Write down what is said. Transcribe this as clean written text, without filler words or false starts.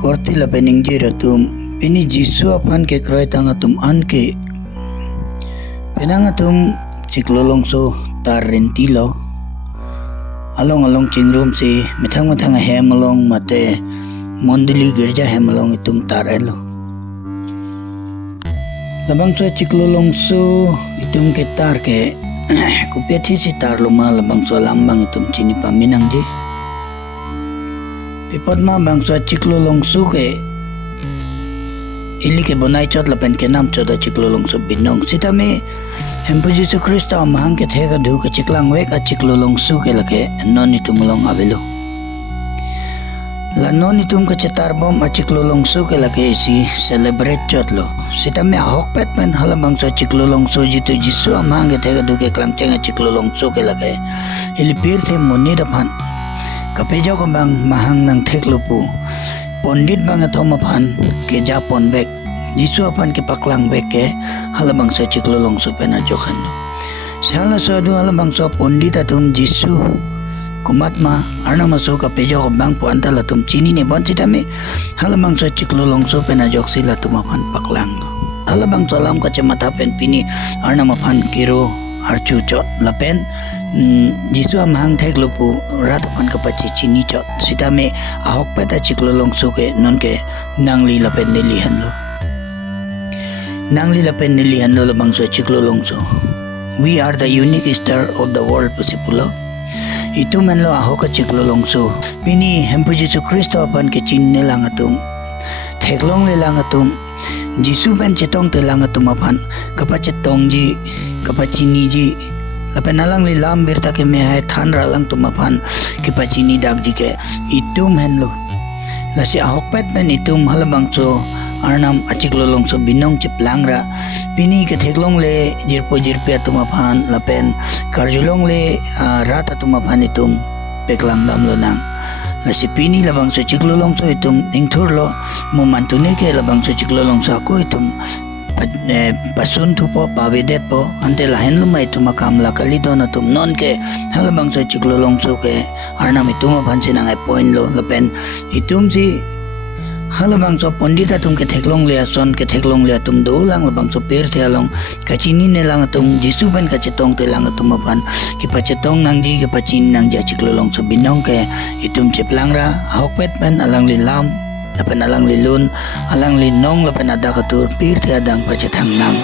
korti la pening jira tum pini jisu apan ke kroy tanga tum anke penanga tum ciklolong so tarentilo along cingrum si metang hemalong mate mondili girja hemalong itum tarelo labang so ciklolong so itum ke tar ke kupiati si tar luma labang so lambang itum cini paminang di Pipot ma bang so ciklolong su ke ili ke bonai chot lapen ke nam chot ciklolong su binong sita me hempu Yesu Kristo amahang ke thega du ke ciklang we ka ciklolong su ke lake non itu mulong abelo la non itum ke cetar bom a ciklolong su ke lake si celebrate chot lo sita me ahok pet men halabang so ciklolong su jitu Yesu amahang ke thega du ke klang chenga ciklolong su ke lake ili pir the moni dapan kapejo ko bang mahang nang theklupu pondit bang athoma phan ke japon bek Yesu apan ke paklang bek ke halabang so ciklolong so pena jokhan sala so du halabang so pondit atum Yesu kumatma arna maso kapejo ko bang puanta latum chini ne bon sitame halabang so ciklolong so pena joksi latum apan paklang halabang so alam ka chamata pen pini arna maphan kiro archu chot lapen Yesu amahang theklupu rat pan kapachi chini chot sita me ahok peta ciklolong su ke non ke nangli lapen nilihan lo labang so ciklolong su we are the unique star of the world pusipulo itu men lo ahok ciklolong su pini hempu Yesu Kristo apan ke chin ne langatum theklong le langatum Yesu ben chetong te langatum apan kapachetong ji kapachini ji lapen alang li lam birta ke me hai than ralang tumaphan ke pachini dak jike itum henlo lasi ahok pet ben itum halabang so arnam aciklolong so binong chiplangra pini ke theklong le jirpe tumaphan lapen karjulong le rata tumaphan itum peklang dam lo nang lasi pini labang so ciklolong so itum ingthur lo momantune ke labang so ciklolong so ako itum pasun tu po pawedet po ante lahen lumai tu makam lakali don atum non ke halabang so ciklolong so ke arnam itum bansin angai point lo lapen itum si halabang so pondita tum ke theklong le son ke theklong le atum do lang labang so per the along kachini ne lang atum Yesu ban kachetong te lang atum apan ki pachetong nang ji ke pachin nang ja ciklolong so binong ke itum cheplangra ahok pet ban alang li lam lapan alang li lun alang li nong lapan ada katur pir te adang pacetang nang